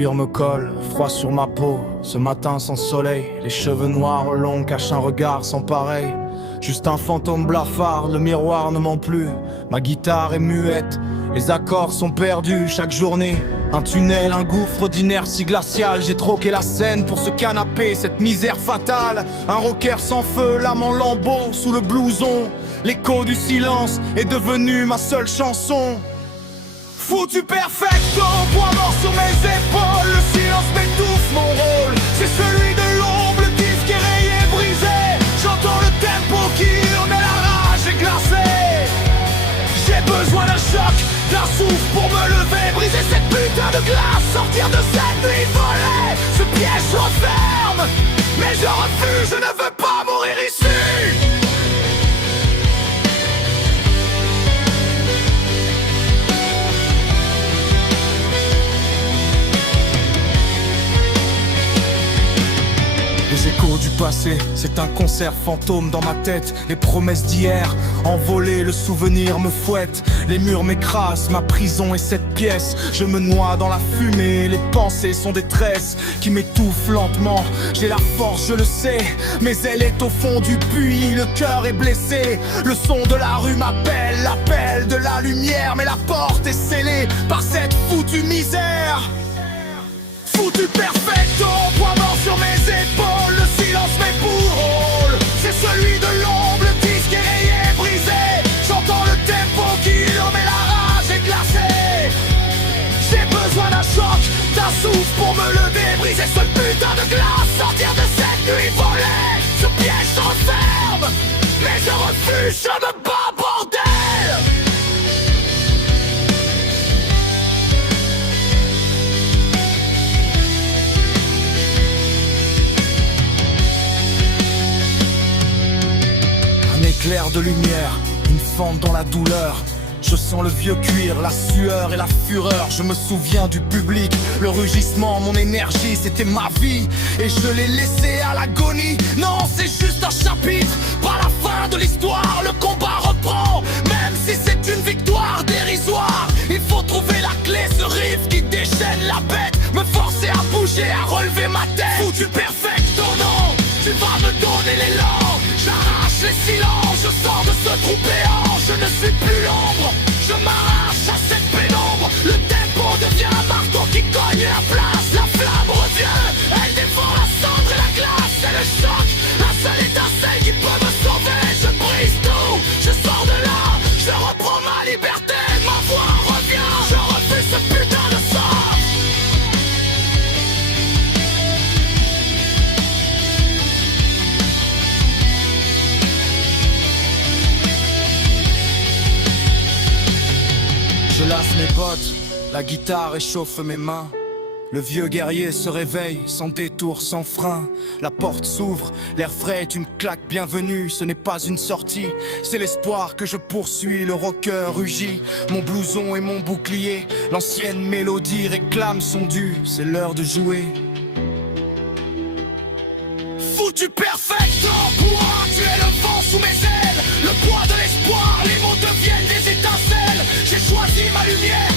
cuir me colle, froid sur ma peau. Ce matin sans soleil, les cheveux noirs longs cachent un regard sans pareil. Juste un fantôme blafard, le miroir ne ment plus. Ma guitare est muette, les accords sont perdus chaque journée. Un tunnel, un gouffre d'inertie glaciale. J'ai troqué la scène pour ce canapé, cette misère fatale. Un rocker sans feu, l'âme en lambeaux sous le blouson. L'écho du silence est devenu ma seule chanson. Foutu perfecto, poids mort sur mes épaules. Le silence m'étouffe, mon rôle c'est celui de l'ombre, le disque est rayé, brisé. J'entends le tempo qui hurle, mais la rage est glacée. J'ai besoin d'un choc, d'un souffle pour me lever. Briser cette putain de glace, sortir de cette nuit volée. Ce piège se referme, mais je refuse, je ne veux pas mourir ici. Les échos du passé, c'est un concert fantôme dans ma tête. Les promesses d'hier, envolées, le souvenir me fouette. Les murs m'écrasent, ma prison est cette pièce. Je me noie dans la fumée, les pensées sont des tresses qui m'étouffent lentement. J'ai la force, je le sais, mais elle est au fond du puits. Le cœur est blessé, le son de la rue m'appelle. L'appel de la lumière, mais la porte est scellée par cette foutue misère. Foutu perfecto, poids mort sur mes épaules. Le silence m'est pour rôle, c'est celui de l'ombre. Le disque est rayé, brisé. J'entends le tempo qui hurle, mais la rage est glacée. J'ai besoin d'un choc, d'un souffle pour me lever. Briser ce putain de glace, sortir de cette nuit volée. Ce piège s'enferme, mais je refuse, je me bats, bordel. Éclair de lumière, une fente dans la douleur. Je sens le vieux cuir, la sueur et la fureur. Je me souviens du public, le rugissement, mon énergie, c'était ma vie. Et je l'ai laissé à l'agonie. Non, c'est juste un chapitre, pas la fin de l'histoire. Le combat reprend, même si c'est une victoire dérisoire. Il faut trouver la clé, ce riff qui déchaîne la bête. Me forcer à bouger, à relever ma tête. Foutu perfecto, non, tu vas me donner l'élan. J'arrache les silences, je sors de ce trou béant. Je ne suis plus l'ombre, je m'arrache à cette pénombre. Le tempo devient un marteau qui cogne la place. La flamme revient, elle défend la cendre et la glace. C'est le choc, la seule étincelle qui peut me sauver. Je brise tout, je sors de là, je reprends ma liberté. Ma voix revient, je refuse ce putain de sort. Je lasse mes bottes, la guitare échauffe mes mains. Le vieux guerrier se réveille, sans détour, sans frein. La porte s'ouvre, l'air frais est une claque bienvenue. Ce n'est pas une sortie, c'est l'espoir que je poursuis. Le rocker rugit, mon blouson et mon bouclier. L'ancienne mélodie réclame son dû, c'est l'heure de jouer. Foutu perfecto, pour tuer le vent sous mes ailes. Le poids de l'espoir, les mots deviennent des étincelles. J'ai choisi ma lumière,